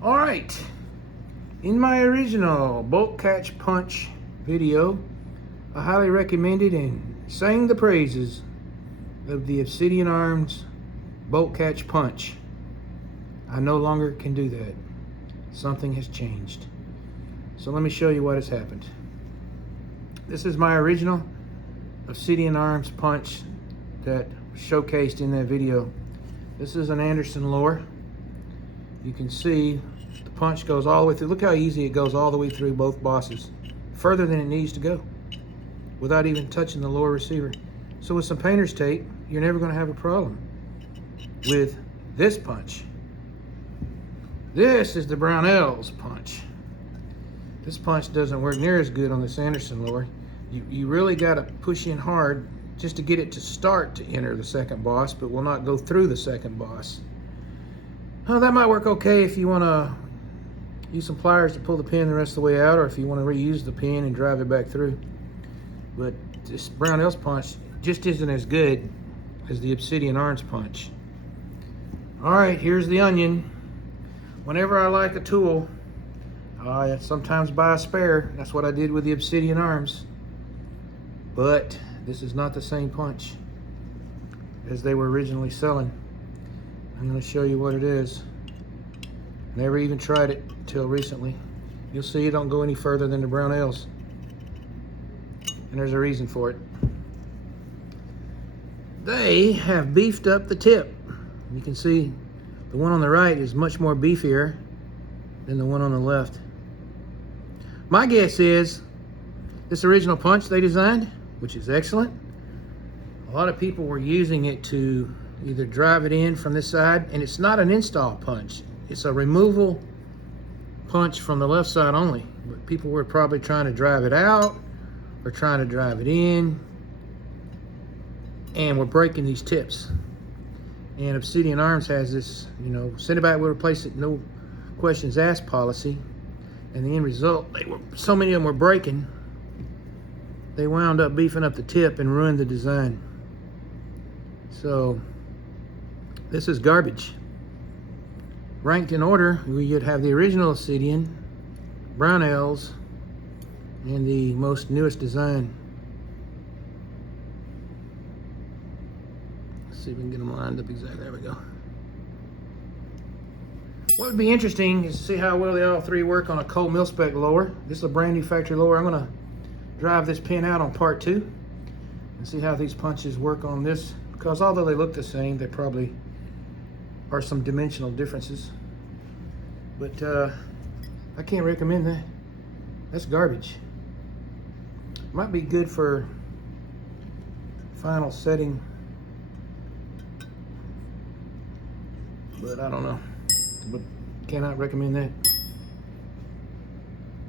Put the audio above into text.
All right, in my original bolt catch punch video, I highly recommended and sang the praises of the Obsidian Arms bolt catch punch. I no longer can do that. Something has changed. So let me show you what has happened. This is my original Obsidian Arms punch that was showcased in that video. This is an Anderson lower. You can see the punch goes all the way through. Look how easy it goes all the way through both bosses. Further than it needs to go without even touching the lower receiver. So with some painter's tape, you're never going to have a problem with this punch. This is the Brownell's punch. This punch doesn't work near as good on this Anderson lower. You really got to push in hard just to get it to start to enter the second boss, but will not go through the second boss. Oh, that might work okay if you want to use some pliers to pull the pin the rest of the way out, or if you want to reuse the pin and drive it back through. But this Brownell's punch just isn't as good as the Obsidian Arms punch. All right, here's the onion. Whenever I like a tool, I sometimes buy a spare. That's what I did with the Obsidian Arms. But this is not the same punch as they were originally selling. I'm going to show you what it is. Never even tried it until recently. You'll see it don't go any further than the Brownells. And there's a reason for it. They have beefed up the tip. You can see the one on the right is much more beefier than the one on the left. My guess is this original punch they designed, which is excellent, a lot of people were using it to either drive it in from this side, and it's not an install punch. It's a removal punch from the left side only. But people were probably trying to drive it out or trying to drive it in, and we're breaking these tips. And Obsidian Arms has this, send it back, we'll replace it, no questions asked policy. And the end result, so many of them were breaking, they wound up beefing up the tip and ruined the design. So this is garbage. Ranked in order, you'd have the original Obsidian, Brownells, and the most newest design. Let's see if we can get them lined up exactly. There we go. What would be interesting is to see how well they all three work on a cold mil-spec lower. This is a brand new factory lower. I'm going to drive this pin out on part 2 and see how these punches work on this, because although they look the same, they probably are some dimensional differences. But I can't recommend that. That's garbage. Might be good for final setting, but I don't know. But cannot recommend that.